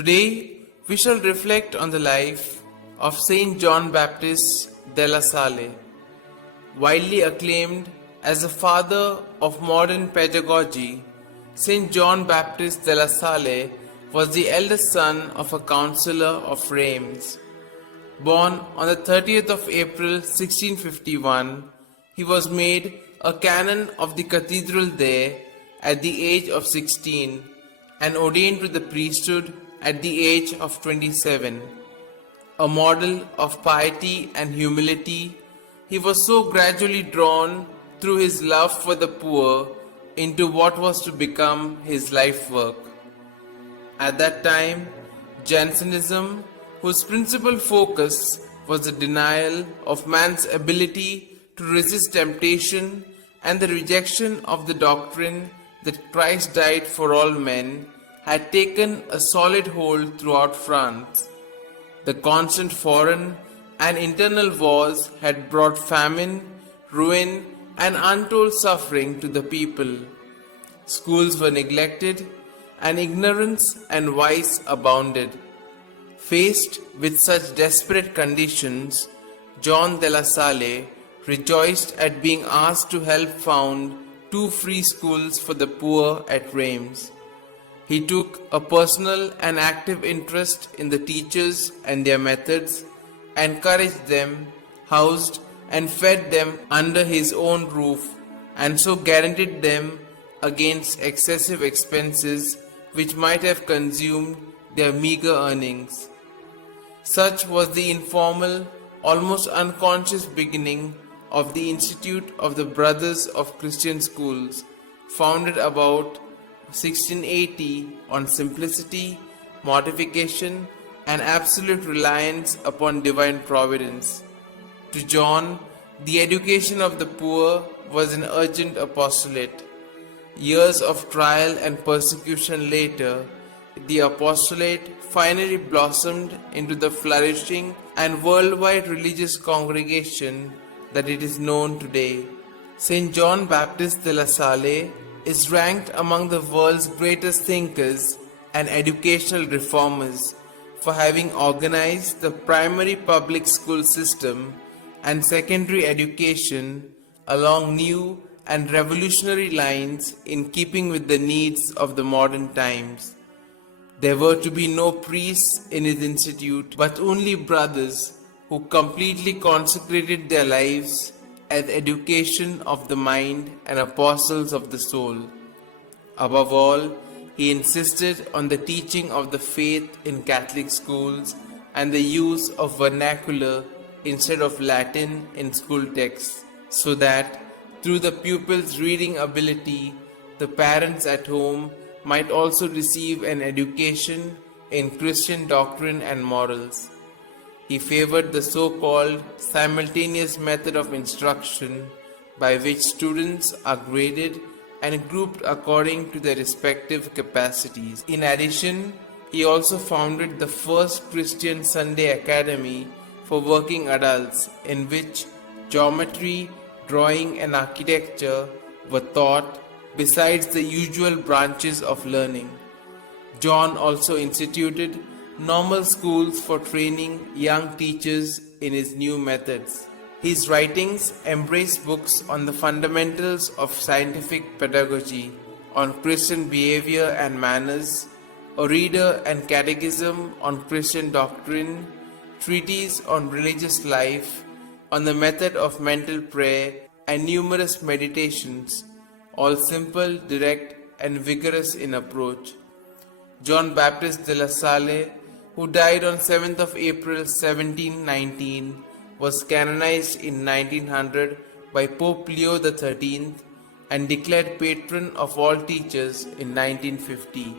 Today, we shall reflect on the life of Saint John Baptist della Salle, widely acclaimed as the father of modern pedagogy. Saint John Baptist della Salle was the eldest son of a councillor of Reims. Born on the 30th of April 1651, he was made a canon of the cathedral there at the age of 16 and ordained to the priesthood at the age of 27. A model of piety and humility, he was so gradually drawn through his love for the poor into what was to become his life work. At that time, Jansenism, whose principal focus was the denial of man's ability to resist temptation and the rejection of the doctrine that Christ died for all men, had taken a solid hold throughout France. The constant foreign and internal wars had brought famine, ruin, and untold suffering to the people. Schools were neglected, and ignorance and vice abounded. Faced with such desperate conditions, John della Salle rejoiced at being asked to help found 2 free schools for the poor at Reims. He took a personal and active interest in the teachers and their methods, encouraged them, housed and fed them under his own roof, and so guaranteed them against excessive expenses which might have consumed their meager earnings. Such was the informal, almost unconscious beginning of the Institute of the Brothers of Christian Schools, founded about 1680 on simplicity, mortification, and absolute reliance upon divine providence. To John, the education of the poor was an urgent apostolate. Years of trial and persecution later, the apostolate finally blossomed into the flourishing and worldwide religious congregation that it is known today. Saint John Baptist della Salle is ranked among the world's greatest thinkers and educational reformers for having organized the primary public school system and secondary education along new and revolutionary lines in keeping with the needs of the modern times. There were to be no priests in his institute, but only brothers who completely consecrated their lives as education of the mind and apostles of the soul. Above all, he insisted on the teaching of the faith in Catholic schools and the use of vernacular instead of Latin in school texts, so that through the pupils' reading ability, the parents at home might also receive an education in Christian doctrine and morals. He favored the so-called simultaneous method of instruction, by which students are graded and grouped according to their respective capacities. In addition, he also founded the first Christian Sunday Academy for working adults, in which geometry, drawing, and architecture were taught besides the usual branches of learning. John also instituted normal schools for training young teachers in his new methods. His writings embrace books on the fundamentals of scientific pedagogy, on Christian behavior and manners, a reader and catechism on Christian doctrine, treatise on religious life, on the method of mental prayer, and numerous meditations, all simple, direct, and vigorous in approach. John Baptist della Salle, who died on 7th of April 1719, was canonized in 1900 by Pope Leo XIII and declared patron of all teachers in 1950.